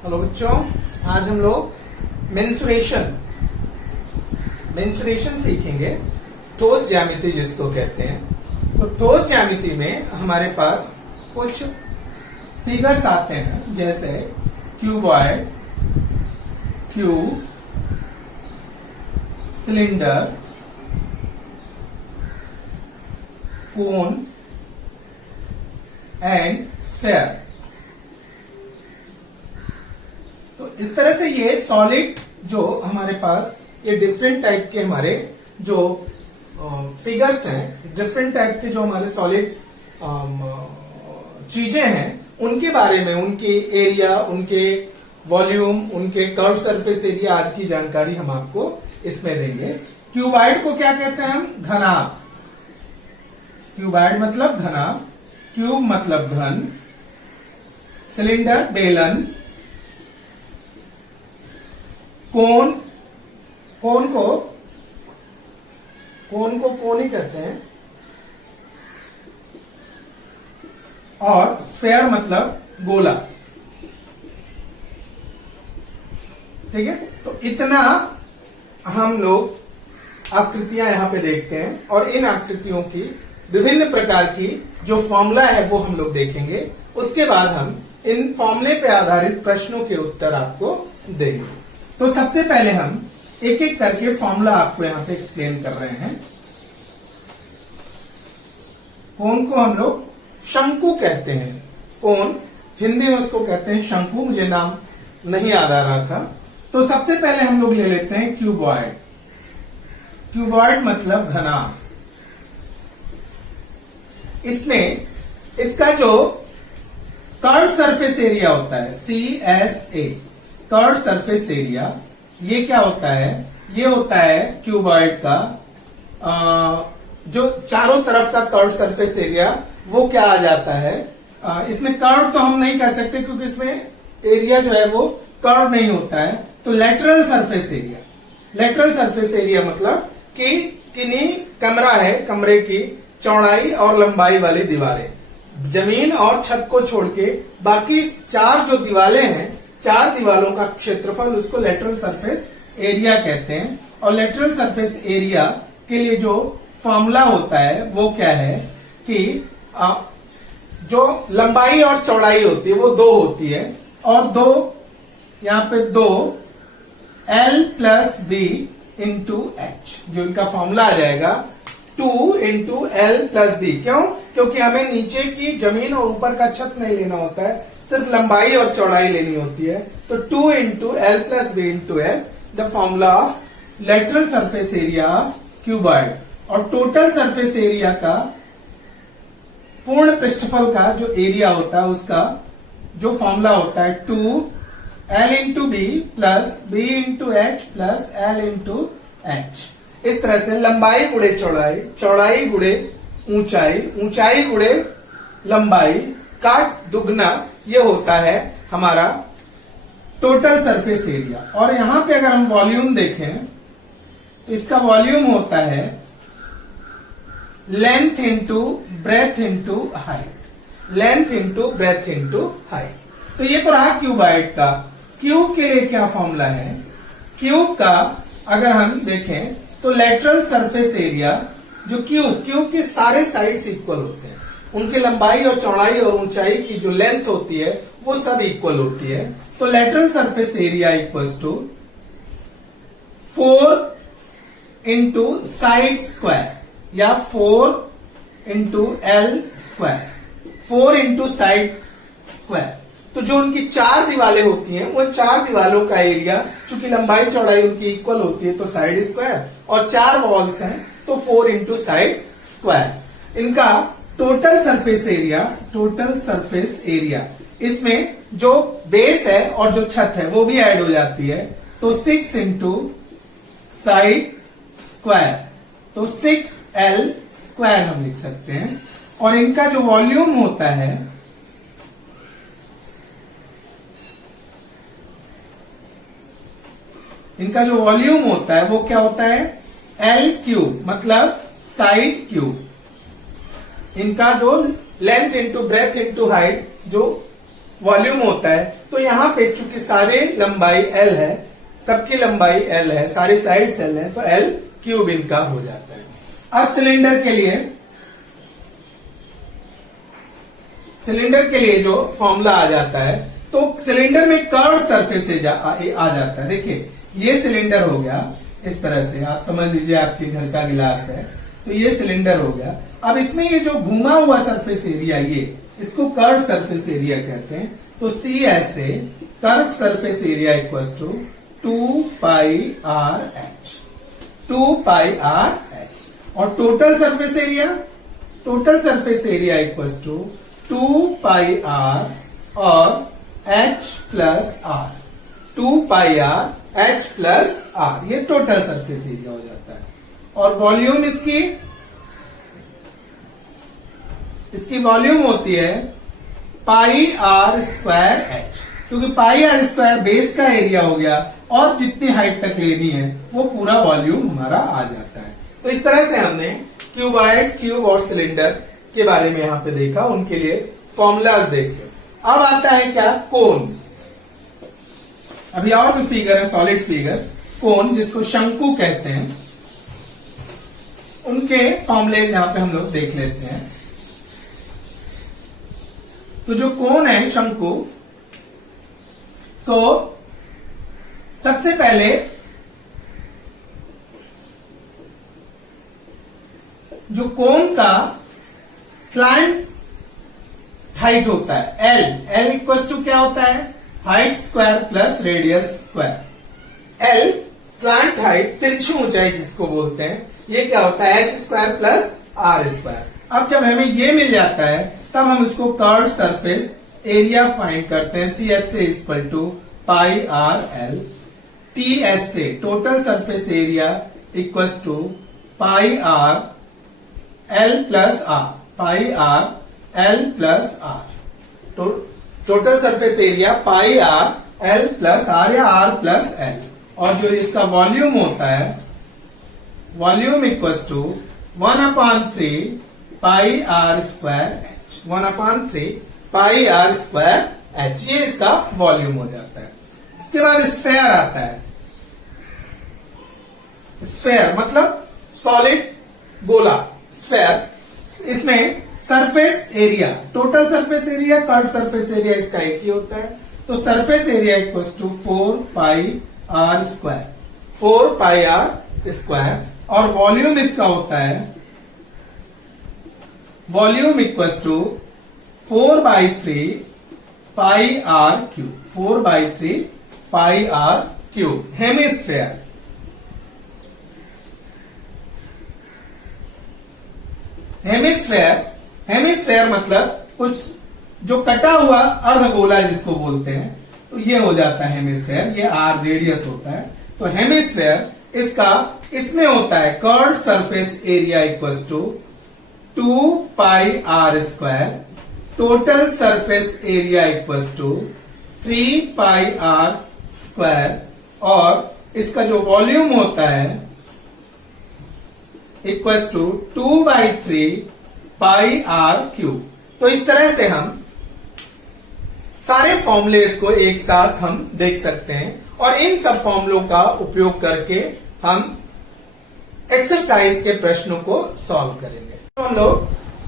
Hello बच्चों, आज हम लोग मेंसुरेशन सीखेंगे। ठोस ज्यामिति जिसको कहते हैं। तो ठोस ज्यामिति में हमारे पास कुछ फिगर्स आते हैं, जैसे cuboid, cube, cylinder, cone and sphere. तो इस तरह से ये सॉलिड जो हमारे पास ये डिफरेंट टाइप के हमारे जो फिगर्स हैं, डिफरेंट टाइप के जो हमारे सॉलिड चीजें हैं, उनके बारे में, उनके एरिया, उनके वॉल्यूम, उनके कर्व सरफेस एरिया आदि की जानकारी हम आपको इसमें देंगे। क्यूबॉइड को क्या कहते हैं हम? घनाभ। क्यूबॉइड मतलब घनाभ, क्यूब मतलब घन, सिलेंडर बेलन, कोन को ही कहते हैं, और स्फेयर मतलब गोला। ठीक है, तो इतना हम लोग आकृतियां यहां पे देखते हैं, और इन आकृतियों की विभिन्न प्रकार की जो फॉर्मूला है वो हम लोग देखेंगे। उसके बाद हम इन फॉर्मूले पे आधारित प्रश्नों के उत्तर आपको देंगे। तो सबसे पहले हम एक एक करके फॉर्मूला आपको यहां पे एक्सप्लेन कर रहे हैं। कोन को हम लोग शंकु कहते हैं। कोन हिंदी में उसको कहते हैं शंकु, मुझे नाम नहीं याद आ रहा था। तो सबसे पहले हम लोग ले लेते हैं क्यूबॉइड। क्यूबॉइड मतलब घनाभ। इसमें इसका जो कर्व सरफेस एरिया होता है, CSA, कर्व सरफेस एरिया, ये क्या होता है? ये होता है क्यूबॉइड का जो चारों तरफ का कर्व सरफेस एरिया, वो क्या आ जाता है? इसमें कर्व तो हम नहीं कह सकते क्योंकि इसमें एरिया जो है वो कर्व नहीं होता है। तो lateral surface area, lateral surface area मतलब कि किन्हीं कमरा है, कमरे की चौड़ाई और लंबाई वाली दीवारें, जमीन और छत को छोड़ के बाकी चार जो दीवारें हैं, चार दीवारों का क्षेत्रफल, उसको लेटरल सरफेस एरिया कहते हैं। और लेटरल सरफेस एरिया के लिए जो फॉर्मूला होता है वो क्या है कि जो लंबाई और चौड़ाई होती है वो 2 होती है, और 2 यहां पे 2 L plus B into H, जो इनका फॉर्मूला आ जाएगा 2 इंटू L प्लस B। क्यों? क्योंकि हमें नीचे की जमीन और ऊपर का छत नहीं लेना होता है, सिर्फ लंबाई और चौड़ाई लेनी होती है। तो 2 into L plus B into H, the formula of lateral surface area of cuboid. और टोटल सरफेस एरिया का, पूर्ण पृष्ठफल का जो एरिया होता है उसका जो फॉर्मूला होता है 2L into B plus B into H plus L into H। इस तरह से लंबाई गुणे चौड़ाई, चौड़ाई गुणे ऊंचाई, ऊंचाई गुणे लंबाई का दुगना, ये होता है हमारा टोटल सरफेस एरिया। और यहां पे अगर हम वॉल्यूम देखें तो इसका वॉल्यूम होता है length into breadth into height, length into breadth into height. तो ये तो रहा क्यूबॉइड का। क्यूब के लिए क्या फॉर्मूला है? क्यूब का अगर हम देखें तो लेटरल सरफेस एरिया, जो क्यूब के सारे साइड्स इक्वल होते हैं, उनकी लंबाई और चौड़ाई और ऊंचाई की जो लेंथ होती है वो सब इक्वल होती है। तो lateral surface area equals to 4 into side square, या 4 into L square, 4 into side square. तो जो उनकी 4 दीवारें होती हैं, वो 4 दीवारों का एरिया, चूंकि लंबाई चौड़ाई उनकी इक्वल होती है, तो साइड स्क्वायर, और 4 वॉल्स हैं तो 4 इंटू साइड स्क्वायर। इनका total surface area, total surface area, इसमें जो बेस है और जो छत है वो भी ऐड हो जाती है, तो 6 इंटू साइड स्क्वायर, तो 6L स्क्वायर हम लिख सकते हैं। और इनका जो वॉल्यूम होता है, इनका जो वॉल्यूम होता है वो क्या होता है? L क्यूब, मतलब साइड क्यूब। इनका जो length into breadth into height जो वॉल्यूम होता है। तो यहाँ पे चूंकि सारे लंबाई L है, सबकी लंबाई L है, सारी साइड्स L है, तो L क्यूब इनका हो जाता है। अब सिलेंडर के लिए जो फॉर्मूला आ जाता है, तो सिलेंडर में कर्व सरफेस एरिया आ जाता है। देखिए ये सिलेंडर हो गया, इस तरह से आप समझ लीजिए आपके घर का गिलास है, तो ये सिलेंडर हो गया। अब इसमें ये जो घुमा हुआ सरफेस एरिया, ये इसको कर्व सरफेस एरिया कहते हैं। तो C S A curve surface area equals to 2 pi R H, 2 pi R H. और total surface area equals to 2 pi R और H plus R, 2 pi R H plus R, ये total surface area हो जाता है। और volume इसकी volume होती है पाई आर स्क्वायर एच, क्योंकि पाई आर स्क्वायर बेस का एरिया हो गया और जितनी हाइट तक लेनी है वो पूरा वॉल्यूम हमारा आ जाता है। तो इस तरह से हमने क्यूबॉइड, क्यूब और सिलेंडर के बारे में यहां पे देखा, उनके लिए फॉर्मूलाज देखे। अब आता है क्या, कोन। अभी और भी फिगर है, सॉलिड फिगर, कोन जिसको शंकु कहते हैं, उनके फॉर्मूलेज यहां पे हम लोग देख लेते हैं। तो जो कोन है शंकु, सबसे पहले जो कोन का स्लैंट हाइट होता है L इक्वल्स टू क्या होता है, height square plus radius square. L slant height, तिरछी ऊंचाई जिसको बोलते हैं, ये क्या होता है H square plus R square. अब जब हमें ये मिल जाता है तब हम उसको कर्व सरफेस एरिया फाइंड करते हैं। सी एस से equal to pi R L, T S से total surface area equals to pi R L plus R, pi R L plus R. Total surface area pi R L plus R या R plus L. और जो इसका volume होता है, volume equals to 1/3 pi are square H, 1/3 pi are square H, ये इसका volume हो जाता है। इसके बाद स्फेयर आता है। स्फेयर मतलब सॉलिड गोला, स्फेयर। इसमें surface area, total surface area, curve surface area इसका एक ही होता है। तो surface area equals to 4 pi are square, 4 pi are square. और वॉल्यूम इसका होता है, volume equals to 4/3 pi r cube, 4/3 pi r cube. Hemisphere, hemisphere मतलब कुछ जो कटा हुआ अर्धगोला जिसको बोलते हैं, तो ये हो जाता है हेमिस्फेयर। ये आर रेडियस होता है। तो हेमिस्फेयर इसका इसमें होता है curve surface area equals to 2 pi are square, total surface area equals to 3 pi are square. और इसका जो वॉल्यूम होता है equals to 2/3 pi r cube. तो इस तरह से हम सारे फॉर्मूलेस को एक साथ हम देख सकते हैं और इन सब फॉर्मूलों का उपयोग करके हम एक्सरसाइज के प्रश्नों को सॉल्व करेंगे। तो हम लोग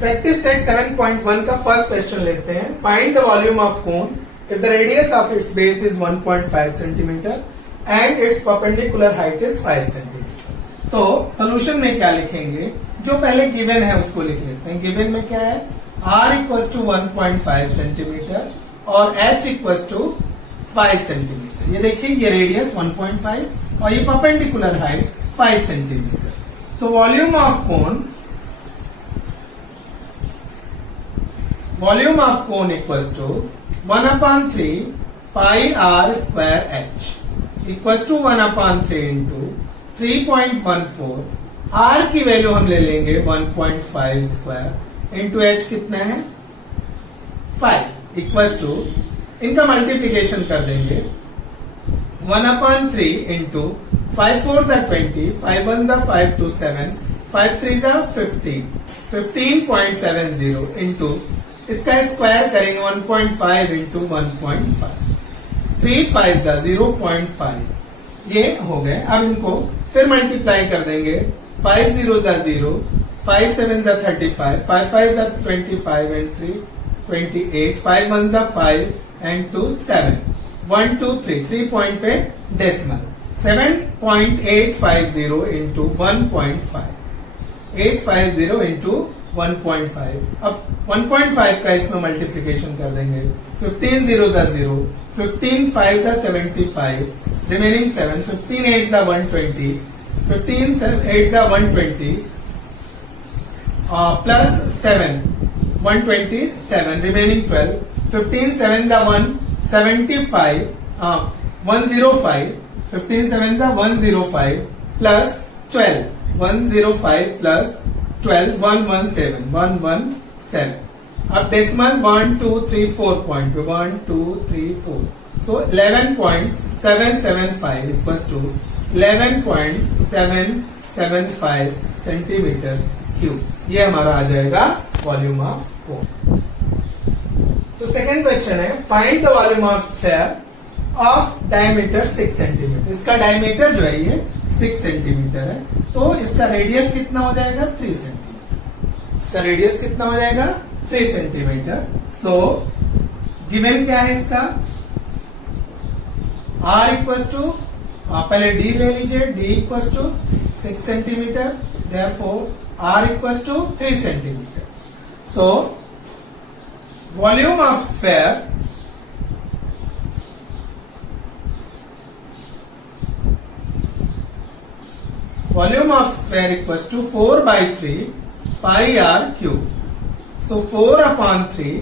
प्रैक्टिस सेट 7.1 का फर्स्ट क्वेश्चन लेते हैं। Find the volume of cone if the radius of its base is 1.5 centimetre and it's perpendicular height is 5 centimetre. तो सोल्यूशन में क्या लिखेंगे, जो पहले गिवन है उसको लिख लेते हैं। गिवन में क्या है, r इक्वल्स टू 1.5 सेंटीमीटर और h इक्वल्स टू 5 सेंटीमीटर। ये देखिए, ये रेडियस 1.5 और ये perpendicular height 5 centimetre. So volume of cone equals to 1/3 pi are square h equals to 1/3 into 3.14। R की वैल्यू हम ले लेंगे 1.5 स्क्वायर इंटू एच कितना है 5 इक्वल्स टू, इनका मल्टीप्लीकेशन कर देंगे 1/3 इंटू 5 4 जा 20, 5 1 जा 5 2 7, 5 3 जा 15, 15.70 इंटू इसका स्क्वायर करेंगे 1.5 इंटू 1.5, 3 5 जा 0.5 ये हो गए। अब इनको फिर मल्टीप्लाई कर देंगे, 5 0 जा 0, 5 7 जा 35, 5 5 जा 25 एंड 3 28, 5 1 जा 5 एंड 2 7, 1 2 3 3 पॉइंट पे डेसिमल, 7.850 इंटू 1.5, 850 इंटू 1.5। अब 1.5 का इसमें मल्टीप्लीकेशन कर देंगे, 15 0 जा 0, 15 5 जा 75, रिमेनिंग 7, 15 8 जा 120, 15 8 जा 120 प्लस 7 127, रिमेनिंग 12, 15 7 जा 175 105, 15 7 जा 105 प्लस 12 105 प्लस 12 117 117। अब decimal 1 2 3 4 point 1 2 3 4, so 11.775 equals to 11.775 centimetre cube. ये हमारा आ जाएगा वॉल्यूम ऑफ कोन। तो सेकंड क्वेश्चन है, find the volume of sphere of diameter 6 centimetre. इसका डायमीटर जो है ये 6 सेंटीमीटर है, तो इसका रेडियस कितना हो जाएगा 3 सेंटीमीटर। इसका रेडियस कितना हो जाएगा 3 सेंटीमीटर। सो गिवन क्या है इसका, R इक्वल्स टू, पहले D ले लीजिए, D equals to 6 centimetre, therefore R equals to 3 centimetre. So volume of sphere equals to 4/3 pi R cube. So 4/3,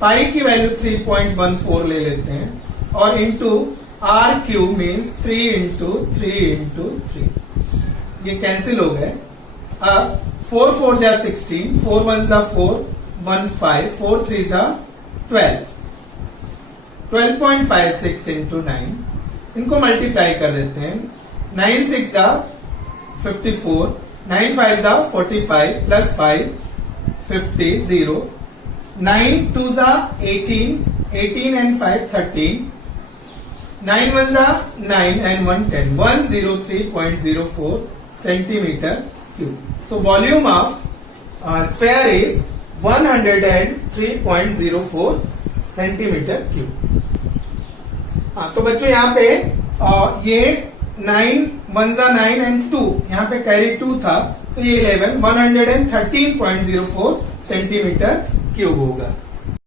pi की वैल्यू 3.14 ले लेते हैं और into R cube means 3 into 3 into 3, ये cancel हो गए। अब 4 4 जा 16, 4 1 जा 4 1 5, 4 3 जा 12, 12.56 इंटू 9, इनको मल्टीप्लाई कर देते हैं। 9 6 जा 54, 9 5 जा 45 प्लस 5 50 0, 9 2 जा 18, 18 and 5 13, 9 1 जा 9 and 1 10, 103.04 centimeter cube. So volume of sphere is 103.04 centimeter cube. तो बच्चों यहाँ पे ये 9 1 जा 9 and 2, यहाँ पे कैरी 2 था, तो ये 11 113.04 सेंटीमीटर क्यूब होगा।